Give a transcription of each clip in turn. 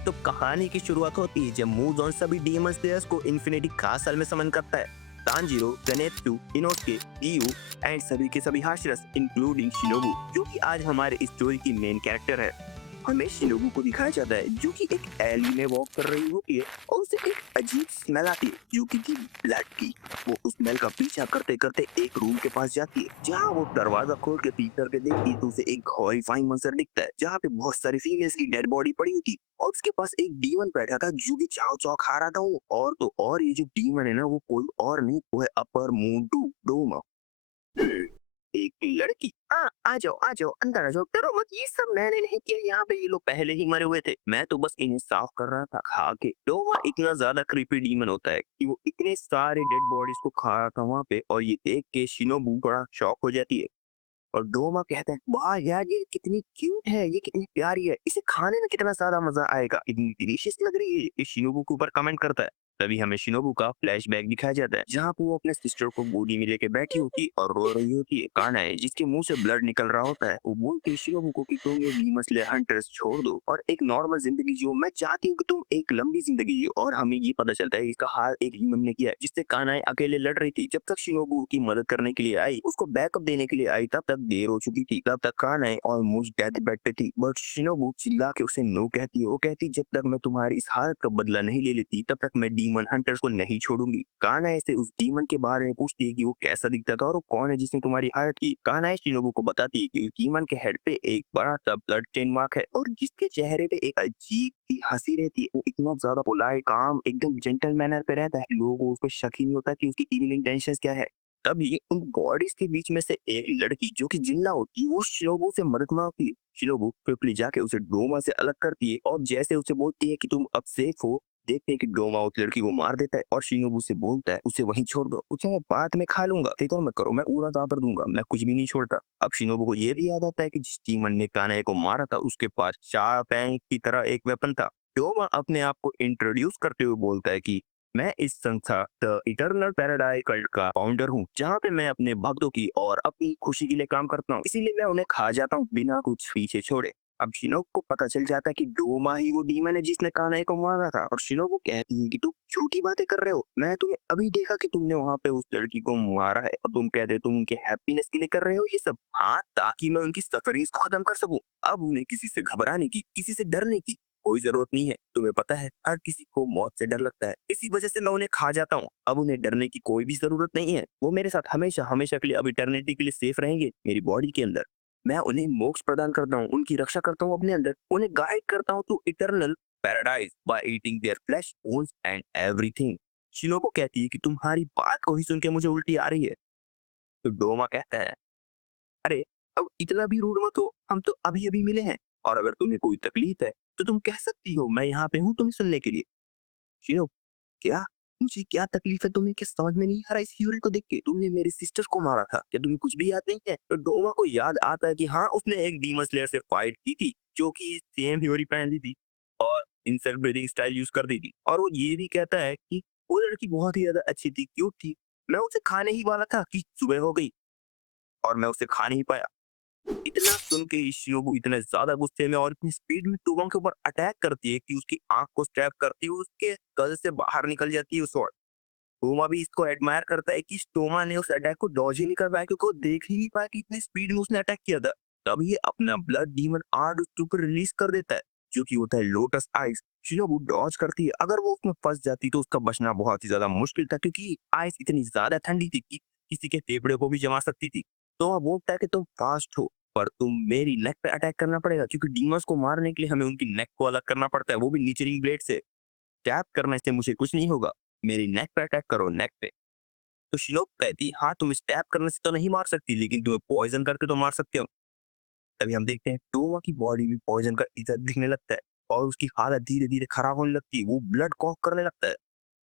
तो कहानी की शुरुआत होती है जब मूज़ सभी डीमन स्लेयर्स को इन्फिनिटी कासल में समन करता है। तांजीरो, गनेत्सु, इनोसके, गियू एंड सभी के सभी हाशरस इंक्लूडिंग शिनोबु जो कि आज हमारे स्टोरी की मेन कैरेक्टर है। हमें शिनोबु को दिखाया जाता है जो कि एक एली में वॉक कर रही होती है और उसे एक अजीब स्मेल आती है जो कि थी ब्लड की। वो उस स्मेल का पीछा करते करते एक रूम के पास जाती है जहाँ वो दरवाजा खोल के पीछे करके देखती है तो उसे एक हॉरिफाइंग मंजर दिखता है जहाँ पे बहुत सारी फीमेल्स की डेड बॉडी पड़ी हुई थी और उसके पास एक डीमन बैठा था जो कि चाव चाव खा रहा था वो। और तो और ये जो डीमन है ना वो कोई और नहीं, वो है अपर मूंटू डोमा। एक लड़की, आ जाओ आ जाओ अंदर आ जाओ, डरो मत, ये सब मैंने नहीं किया, यहाँ पे ये लोग पहले ही मरे हुए थे, मैं तो बस इन्हें साफ कर रहा था खा के। डोमा इतना ज्यादा क्रीपी डीमन होता है कि वो इतने सारे डेड बॉडीज को खा रहा था वहां पे और ये देख के शिनोबू बड़ा शॉक हो जाती है। और डोमा कहता है वाह यार ये कितनी क्यूट है, ये कितनी प्यारी है, इसे खाने में कितना ज्यादा मजा आएगा, इतनी डिलीशियस लग रही है, ये शिनोबू के ऊपर कमेंट करता है। तभी हमें शिनोबू का फ्लैशबैक दिखाया जाता है जहाँ पे वो अपने सिस्टर को गोदी में लेके बैठी होती है और रो रही होती है। काना है जिसके मुंह से ब्लड निकल रहा होता है, वो बोलती है शिनोबू को कि तुम ये डीमन स्लेयर हंटर्स छोड़ दो और एक नॉर्मल जिंदगी जियो, मैं चाहती हूँ कि तुम एक लंबी जिंदगी जियो। और हमें ये पता चलता है कि इसका हाल एक ह्यूमन ने किया है जिससे कानाए अकेले लड़ रही थी। जब तक शिनोबू की मदद करने के लिए आई, उसको बैकअप देने के लिए आई, तब तक देर हो चुकी थी। तब तक कानाए ऑलमोस्ट डेथ बेड पे थी बट शिनोबू चिल्ला के उसे नो कहती है। वो कहती जब तक मैं तुम्हारी इस हालत का बदला नहीं ले लेती तब तक मैं डीमन हंटर्स को नहीं छोड़ूंगी। कानाए से उस डीमन के बारे में पूछती है कि वो कैसा दिखता था और वो कौन है जिसने तुम्हारी हालत की। कानाए शिनोबू को बताती है कि उस डीमन के हेड पे एक बड़ा सा ब्लड चेन मार्क है और जिसके चेहरे पे एक अजीब सी हंसी रहती है। वो इतना ज्यादा पोलाइट, काम, एकदम जेंटल मैनर पे रहता है, लोगों को उस पर शक ही नहीं होता कि उसकी इविल इंटेंशंस क्या है। तभी उन बॉडीज के बीच में से एक लड़की जो कि जिन्ना होती है वो शिनोबू से मदद मांगती है। शिनोबू क्विकली जाके उसे डोमा से अलग करती है और जैसे उसे बोलती है कि तुम अब सेफ हो, देखते हैं कि डोमा उस लड़की को मार देता है और शिनोबू से बोलता है उसे वहीं छोड़ दो, उसे मैं बाद में खा लूंगा, फिक्र मत करो, मैं पूरा दाबर दूंगा, मैं कुछ भी नहीं छोड़ता। अब शिनोबू को ये भी याद आता है कि जिस डीमन ने कानाए को मारा था उसके पास चार पैंक की तरह एक वेपन था। डोमा अपने आप को इंट्रोड्यूस करते हुए बोलता है कि मैं इस संस्था द इटर्नल पैराडाइज कल्ट का फाउंडर हूँ जहाँ पे मैं अपने भक्तों की और अपनी खुशी के लिए काम करता हूँ, इसीलिए मैं उन्हें खा जाता हूँ बिना कुछ पीछे छोड़े। अब शिनोब को पता चल जाता है कि डोमा ही वो डीमन है जिसने कानाई को मारा था और शिनोब को कहती है कि तुम झूठी बातें कर रहे हो, मैं तुम्हें अभी देखा कि तुमने वहां पे उस लड़की को मारा है और तुम कहते हो तुम उनके हैप्पीनेस के लिए कर रहे हो ये सब, हाँ, ताकि मैं उनकी सफरिंग्स को खत्म कर सकूं। अब उन्हें किसी से घबराने की, किसी से डरने की कोई जरूरत नहीं है, तुम्हें पता है हर किसी को मौत से डर लगता है, इसी वजह से मैं उन्हें खा जाता हूँ। अब उन्हें डरने की कोई भी जरूरत नहीं है, वो मेरे साथ हमेशा हमेशा के लिए अब इटर्निटी के लिए सेफ रहेंगे मेरी बॉडी के अंदर। मैं उन्हें मोक्ष प्रदान करता हूँ, उनकी रक्षा करता हूँ अपने अंदर, उन्हें गाइड करता हूँ to eternal paradise by eating their flesh, bones and everything. Shinobu कहती है कि तुम्हारी बात को ही सुन के मुझे उल्टी आ रही है। तो डोमा कहता है अरे अब इतना भी रूड मत हो, हम तो अभी अभी मिले हैं और अगर तुम्हें कोई तकलीफ है तो तुम कह सकती हो, मैं यहाँ पे हूँ तुम्हें सुनने के लिए। शिनो, क्या, मुझे क्या तकलीफ है तुम्हें, क्या समझ में नहीं आ रहा इस ह्यूरी को देख के, तुमने मेरी सिस्टर को मारा था, क्या तुम्हें कुछ भी याद नहीं है? तो डोमा को याद आता है कि हाँ उसने एक डीमन स्लेयर से फाइट की थी जो कि सेम ह्यूरी पहन ली थी और इंसेक्ट ब्रीदिंग स्टाइल यूज कर दी थी। और वो ये भी कहता है कि वो लड़की बहुत ही ज्यादा अच्छी थी, क्यूट थी, मैं उसे खाने ही वाला था कि सुबह हो गई और मैं उसे खा नहीं पाया। इतना सुन के इशिनोबु इतने ज्यादा गुस्से में और इतनी स्पीड में टोमा के ऊपर अटैक करती है कि उसकी आंख को स्टैब करती है, उसके गल से बाहर निकल जाती है स्वॉर्ड। टोमा भी इसको एडमायर करता है कि टोमा ने उस अटैक को डॉज ही नहीं कर पाया क्योंकि वो देख ही नहीं पाया कि इतनी स्पीड में उसने अटैक किया था। तब ये अपना ब्लड डीमन आर्ड उसके ऊपर रिलीज कर देता है जो कि होता है लोटस आइस। शिनोबु डॉज करती है, अगर वो उसमें फंस जाती तो उसका बचना बहुत ही ज्यादा मुश्किल था क्योंकि आइस इतनी ज्यादा ठंडी थी कि किसी के फेफड़े को भी जमा सकती थी। तो वो बोलता है कि तुम फास्ट हो पर तुम मेरी नेक पे अटैक करना पड़ेगा क्योंकि डीमंस को मारने के लिए हमें उनकी नेक को अलग करना पड़ता है, वो भी नीचेरी ब्लेड से। टैप करने से मुझे कुछ नहीं होगा, मेरी नेक पे अटैक करो, नेक पे। तो शिलोक कहती हाँ तुम स्टैब करने से तो नहीं मार सकती लेकिन तुम्हें पॉइजन करके तो मार सकते हो। तभी हम देखते हैं टोमा की बॉडी में पॉइजन का इफेक्ट दिखने लगता है और उसकी हालत धीरे धीरे खराब होने लगती है, वो ब्लड कॉक करने लगता है।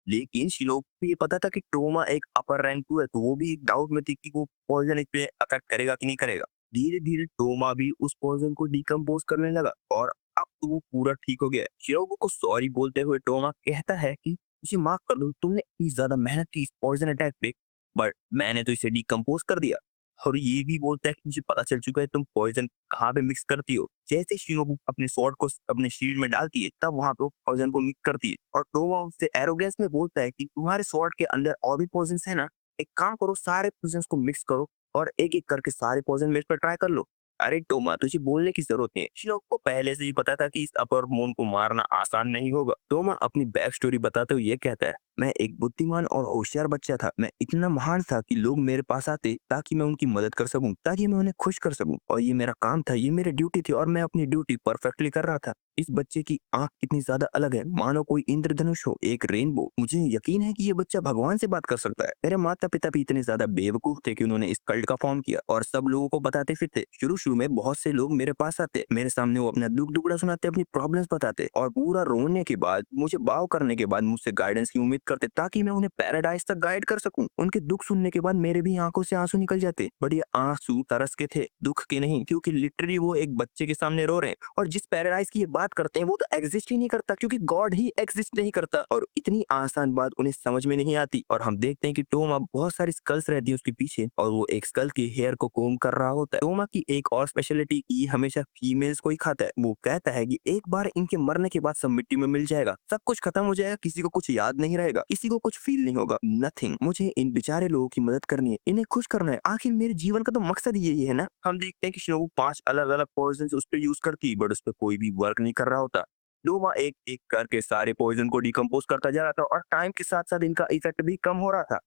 लेकिन शिलोक को ये पता था कि टोमा एक अपर रैंक 2 है तो वो भी एक डाउट में थी कि वो पॉइजन इस पे अफेक्ट करेगा कि नहीं करेगा। धीरे धीरे टोमा भी उस पॉइजन को डिकम्पोज करने लगा और अब तो वो पूरा ठीक हो गया है। शिरोबू को सॉरी बोलते हुए टोमा कहता है कि मुझे माफ कर दो, तुमने इतनी ज्यादा मेहनत की इस पॉइजन अटैक पे बट मैंने तो इसे डिकम्पोज कर दिया। और ये भी बोलता है कि मुझे पता चल चुका है तुम पॉइजन कहाँ पे मिक्स करती हो। जैसे शिनोबू अपने स्वॉर्ड को अपने शील्ड में डालती है तब वहां पे वो पॉइजन को मिक्स करती है और टोमा उससे एरोगेंस में बोलता है कि तुम्हारे स्वॉर्ड के अंदर और भी पॉइजन है ना, एक काम करो सारे पॉइजन को मिक्स करो और एक एक करके सारे पॉइजन मेरे पर ट्राई कर लो। अरे टोमा तुझे बोलने की जरूरत नहीं है, शिनोबू को पहले से ही पता था कि इस अपर मोन को मारना आसान नहीं होगा। टोमा अपनी बैक स्टोरी बताते हुए ये कहता है, मैं एक बुद्धिमान और होशियार बच्चा था। मैं इतना महान था कि लोग मेरे पास आते ताकि मैं उनकी मदद कर सकूं, ताकि मैं उन्हें खुश कर सकूं। और ये मेरा काम था, ये मेरी ड्यूटी थी और मैं अपनी ड्यूटी परफेक्टली कर रहा था। इस बच्चे की आंख कितनी ज्यादा अलग है, मानो कोई इंद्रधनुष हो, एक रेनबो। मुझे यकीन है कि ये बच्चा भगवान से बात कर सकता है। मेरे माता पिता भी इतने ज्यादा बेवकूफ थे कि उन्होंने इस कल्ट का फॉर्म किया और सब लोगों को बताते फिरते। शुरू शुरू में बहुत से लोग मेरे पास आते, मेरे सामने वो अपना दुख दुखड़ा सुनाते, अपनी प्रॉब्लम्स बताते और पूरा रोने के बाद मुझे बाव करने के बाद मुझसे गाइडेंस की उम्मीद करते ताकि मैं उन्हें पैराडाइज तक गाइड कर सकूं। उनके दुख सुनने के बाद मेरे भी आंखों से आंसू निकल जाते, बट ये आंसू तरस के थे, दुख के नहीं, क्योंकि लिटरली वो एक बच्चे के सामने रो रहे हैं और जिस पैराडाइज की ये बात करते हैं वो तो एग्जिस्ट ही नहीं करता, क्योंकि गॉड ही एग्जिस्ट नहीं करता। और इतनी आसान बात उन्हें समझ में नहीं आती और हम देखते हैं कि टोमा बहुत सारी स्कल्स रहती है उसके पीछे और वो एक स्कल के हेयर को कोम कर रहा होता है। टोमा की एक और स्पेशलिटी, ये हमेशा फीमेल्स को ही खाता है। वो कहता है कि एक बार इनके मरने के बाद सब मिट्टी में मिल जाएगा, सब कुछ खत्म हो जाएगा, किसी को कुछ याद नहीं रहेगा, किसी को कुछ फील नहीं होगा, नथिंग। मुझे इन बेचारे लोगों की मदद करनी है, इन्हें खुश करना है, आखिर मेरे जीवन का तो मकसद ही यही है ना। हम देखते हैं कि शिनोबू 5 अलग अलग पॉइजन उस पर यूज करती, बट उस पर कोई भी वर्क नहीं कर रहा होता। नोवा एक एक करके सारे पॉइजन को डिकम्पोज करता जा रहा था और टाइम के साथ साथ इनका इफेक्ट भी कम हो रहा था।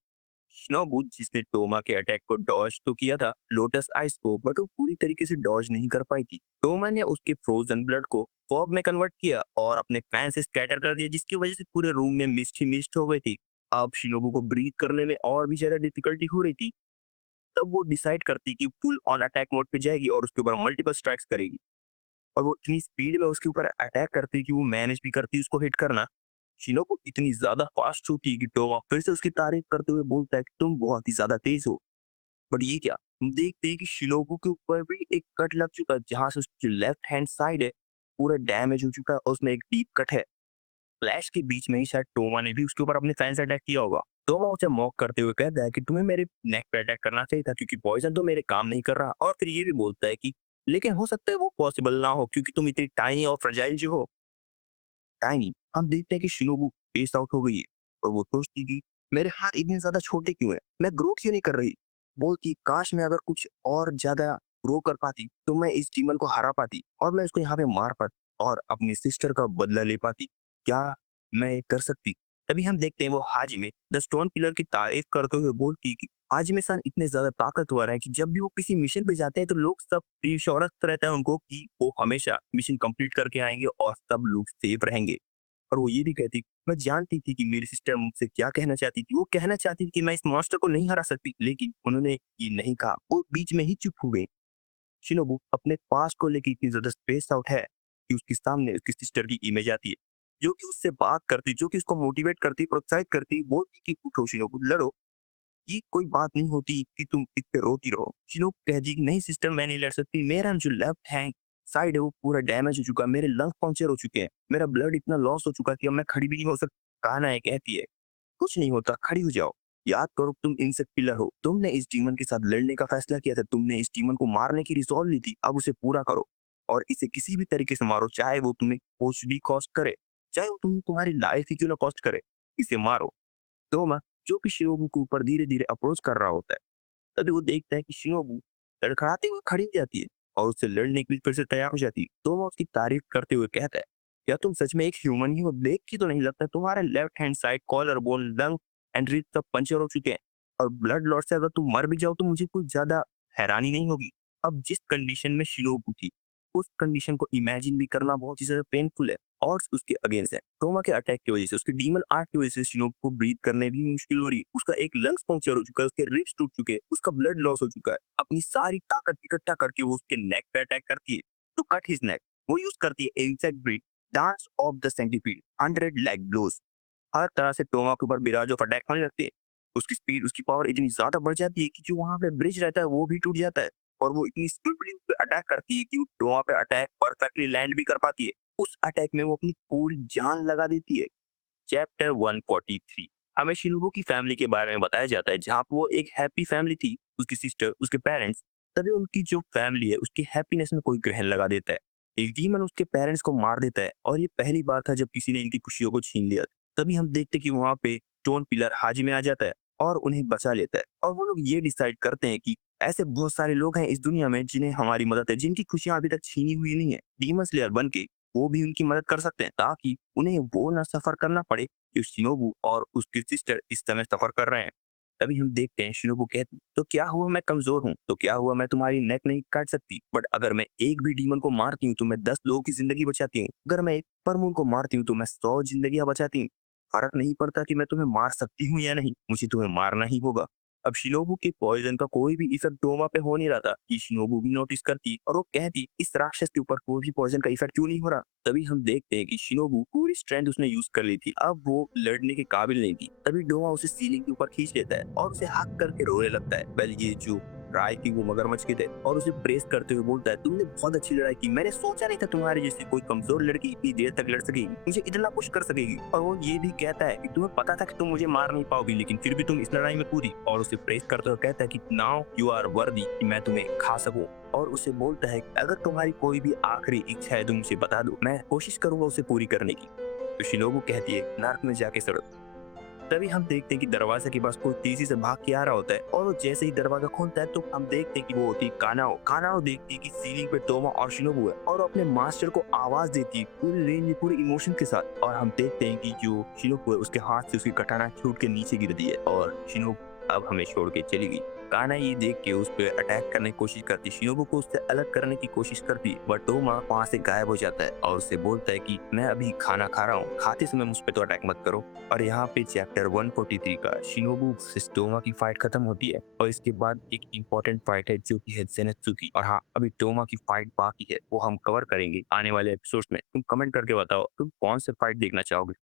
शिनोबू जिसने टोमा के अटैक को डॉज तो किया था लोटस आइस को, बट वो पूरी तरीके से डॉज नहीं कर पाई थी। टोमा ने उसके फ्रोजन ब्लड को फॉग में कन्वर्ट किया और अपने फैन से स्कैटर कर दिया, जिसकी वजह से पूरे रूम में मिस्ट ही मिस्ट हो गई थी। अब शिनोबू को ब्रीथ करने में और भी ज्यादा डिफिकल्टी हो रही थी। तब वो डिसाइड करती कि फुल ऑन अटैक मोड पे जाएगी और उसके ऊपर मल्टीपल स्ट्राइक्स करेगी। और वो इतनी स्पीड में उसके ऊपर अटैक करती कि वो मैनेज भी करती उसको हिट करना। शिनोबू इतनी ज्यादा फास्ट होती कि टोमा फिर से उसकी तारीफ करते हुए बोलता है कि तुम बहुत ही ज्यादा तेज हो। बट ये क्या, हम देखते हैं कि शिनोबू के ऊपर भी एक कट लग चुका है, जहां से उसकी लेफ्ट हैंड साइड है पूरा डैमेज हो चुका है और उसमें एक डीप कट है। फ्लैश के बीच में ही शायद टोमा ने भी उसके ऊपर अपने फैन से अटैक किया होगा। टोमा उसे मॉक करते हुए कहता है कि तुम्हें मेरे नेक पे अटैक करना चाहिए था, क्योंकि पॉइजन तो मेरे काम नहीं कर रहा। और फिर ये भी बोलता है कि लेकिन हो सकता है वो पॉसिबल ना हो, क्योंकि तुम इतनी टाइनी और फ्रेजाइल जो हो। टाइनी, हम देखते हैं कि शिनोबू पेस आउट हो गई है और वो सोचती कि मेरे हाथ इतने ज्यादा छोटे क्यों हैं, मैं ग्रो क्यों नहीं कर रही। बोलती काश मैं अगर कुछ और ज्यादा ग्रो कर पाती तो मैं इस डीमन को हरा पाती और मैं इसको यहाँ पे मार पाती और अपनी सिस्टर का बदला ले पाती। क्या मैं ये कर सकती। तभी हम देखते हैं वो हाजिमे द स्टोन पिलर की तारीफ करते हुए बोलती कि हाजिमे सान इतने ज्यादा ताकतवर है कि जब भी वो किसी मिशन पे जाते हैं तो लोग सब रिश्योरेंस रहता है उनको कि वो हमेशा मिशन कंप्लीट करके आएंगे और सब लोग सेफ रहेंगे। और वो ये भी कहती, मैं जानती थी कि मेरी सिस्टर मुझसे क्या कहना चाहती थी। वो कहना चाहती थी कि मैं इस मॉन्स्टर को नहीं हरा सकती, लेकिन उन्होंने ये नहीं कहा, वो बीच में ही चुप हो गई। शिनोबू अपने पास्ट को लेके इतनी ज्यादा स्पेस आउट है कि उसके सामने उसकी सिस्टर की इमेज आती है, जो कि उससे बात करती, जो कि उसको मोटिवेट करती, प्रोत्साहित करती, बोलती कि उठो शिनोबू लड़ो, ये कोई बात नहीं होती कि तुम इस पे रोती रहो। चिनोक कहती कि नहीं सिस्टर मैं नहीं लड़ सकती, मेरा जो लेफ्ट हैंड साइड है वो पूरा डैमेज हो चुका है, मेरे लंग पंक्चर हो चुके हैं, मेरा ब्लड इतना लॉस हो चुका है कि अब मैं खड़ी भी नहीं हो सकती। कहना है कहती है कुछ नहीं होता, खड़ी हो जाओ। याद करो तुम इंसेक्ट किलर हो, तुमने इस डीमन के साथ लड़ने का फैसला किया था, तुमने इस डीमन को मारने की रिजॉल्व ली थी, अब उसे पूरा करो और इसे किसी भी तरीके से मारो, चाहे वो तुम्हें कुछ भी कॉस्ट करे, चाहे वो तुम्हारी लाइफ ही क्यों ना कॉस्ट करे, इसे मारो। तोमा जो कि शिनोबू के ऊपर धीरे-धीरे अप्रोच कर रहा होता है, तभी वो देखता है कि शिनोबू लड़खड़ाते हुए खड़ी हो जाती है और उससे लड़ने के लिए फिर से तैयार हो जाती है। तोमा उसकी तारीफ करते हुए कहता है, क्या तुम सच में एक ह्यूमन ही हो? देख के तो नहीं लगता, तुम्हारे left hand side collar bone lung and rib सब पंचर हो चुके हैं और ब्लड लॉस से अगर तुम मर भी जाओ तो मुझे कुछ ज्यादा हैरानी नहीं होगी। अब जिस कंडीशन में शिनोबू थी उस कंडीशन को इमेजिन भी करना बहुत ही ज्यादा पेनफुल है। ऑड्स उसके अगेंस्ट है। टोमा के अटैक की वजह से, उसके डीमन आर्ट की वजह से शिनोबू को ब्रीथ करने भी मुश्किल हो रही है। उसका एक लंग्स पंक्चर हो चुका है, उसके रिब्स टूट चुके हैं, उसका ब्लड लॉस हो चुका है। अपनी सारी ताकत इकट्ठा करके वो उसके नेक पे अटैक करती है टू कट हिज नेक। वो यूज करती है exact breath dance of the centipede 100 leg blows. हर तरह से टोमा के ऊपर बिराज ऑफ अटैक होने लगती है। उसकी स्पीड, उसकी पावर इतनी ज्यादा बढ़ जाती है कि जो वहां पे ब्रिज रहता है वो भी टूट जाता है और वो इतनी स्पीडली अटैक करती है कि वो टोमा पे अटैक परफेक्टली लैंड भी कर पाती है। उस अटैक में वो अपनी पूरी जान लगा देती है। चैप्टर 143। हमें शिनोबू की फैमिली के बारे में बताया जाता है जहाँ पे वो एक हैप्पी फैमिली थी। उसकी सिस्टर, उसके पेरेंट्स, तभी उनकी जो फैमिली है उसकी हैप्पीनेस में कोई ग्रहण लगा देता है। एक डीमन उसके पेरेंट्स को मार देता है और ये पहली बार था जब किसी ने इनकी खुशियों को छीन लिया। तभी हम देखते हैं कि वहाँ पे स्टोन पिलर हाजिमे आ जाता है और उन्हें बचा लेता है और वो लोग ये डिसाइड करते हैं कि ऐसे बहुत सारे लोग हैं इस दुनिया में जिन्हें हमारी मदद है, जिनकी खुशियां अभी तक छीनी हुई नहीं है। डीमन स्लेयर बन के वो भी उनकी मदद कर सकते हैं ताकि उन्हें वो ना सफर करना पड़े जो शिनोबू और उसके सिस्टर इस समय सफर कर रहे हैं। तभी हम देखते हैं शिनोबू कहती, तो क्या हुआ मैं कमजोर हूँ, तो क्या हुआ मैं तुम्हारी नेक नहीं काट सकती, बट अगर मैं एक भी डीमन को मारती हूँ तो मैं 10 लोगों की जिंदगी बचाती हूँ, अगर मैं एक परमून को मारती हूँ तो मैं 100 जिंदगियां बचाती हूँ। फर्क नहीं पड़ता कि मैं तुम्हें मार सकती हूँ या नहीं, मुझे तुम्हें मारना ही होगा। अब शिनोबू के पॉइजन का कोई भी इफेक्ट डोमा पे हो नहीं रहा था कि शिनोबू भी नोटिस करती और वो कहती इस राक्षस के ऊपर कोई भी पॉइजन का इफेक्ट क्यों नहीं हो रहा। तभी हम देखते हैं कि शिनोबू पूरी स्ट्रेंथ उसने यूज कर ली थी, अब वो लड़ने के काबिल नहीं थी। तभी डोमा उसे सीलिंग के ऊपर खींच लेता है और उसे हक करके रोने लगता है। वेल ये जो राय थी वो मगरमच्छ की थे और उसे प्रेस करते हुए बोलता है तुमने बहुत अच्छी लड़ाई की, मैंने सोचा नहीं था तुम्हारे जैसे कोई कमजोर लड़की इतनी देर तक लड़ सकेगी, मुझे इतना पुश कर सकेगी। और वो ये भी कहता है कि तुम्हें पता था कि तुम मुझे मार नहीं पाओगी लेकिन फिर भी तुम इस लड़ाई में कूदी, और उसे प्रेस करते हुए कहता है कि नाउ यू आर वर्दी कि मैं तुम्हें खा सकूं। और उसे बोलता है कि अगर तुम्हारी कोई भी आखिरी इच्छा है तो मुझे बता दो, मैं कोशिश करूंगा उसे पूरी करने की। तो शिनोबू कहती है नर्क में जाके सड़ो। तभी हम देखते हैं कि दरवाजे के पास कोई तेजी से भाग के आ रहा होता है और वो जैसे ही दरवाजा खोलता है तो हम देखते हैं कि वो होती है कानाओ। कानाओ देखती है कि सीलिंग पे टोमा और शिनोबू है और वो अपने मास्टर को आवाज देती है पूरी रेंज में, पूरे इमोशन के साथ। और हम देखते हैं कि जो शिनोबू है उसके हाथ से उसकी कटाना छूट के नीचे गिरती है और शिनोबू अब हमें छोड़ के चली गई। काना ये देख के उस पर अटैक करने की कोशिश करती, शिनोबू को उससे अलग करने की कोशिश करती, बट टोमा वहां से गायब हो जाता है और उसे बोलता है कि मैं अभी खाना खा रहा हूँ, खाते समय मुझ पे तो अटैक मत करो। और यहाँ पे चैप्टर 143 का शिनोबू वर्सेस टोमा की फाइट खत्म होती है और इसके बाद एक इम्पोर्टेंट फाइट है जो कि है ज़ेनात्सु की। और हाँ, अभी टोमा की फाइट बाकी है, वो हम कवर करेंगे आने वाले एपिसोड्स में। तुम कमेंट करके बताओ तुम कौन से फाइट देखना चाहोगे।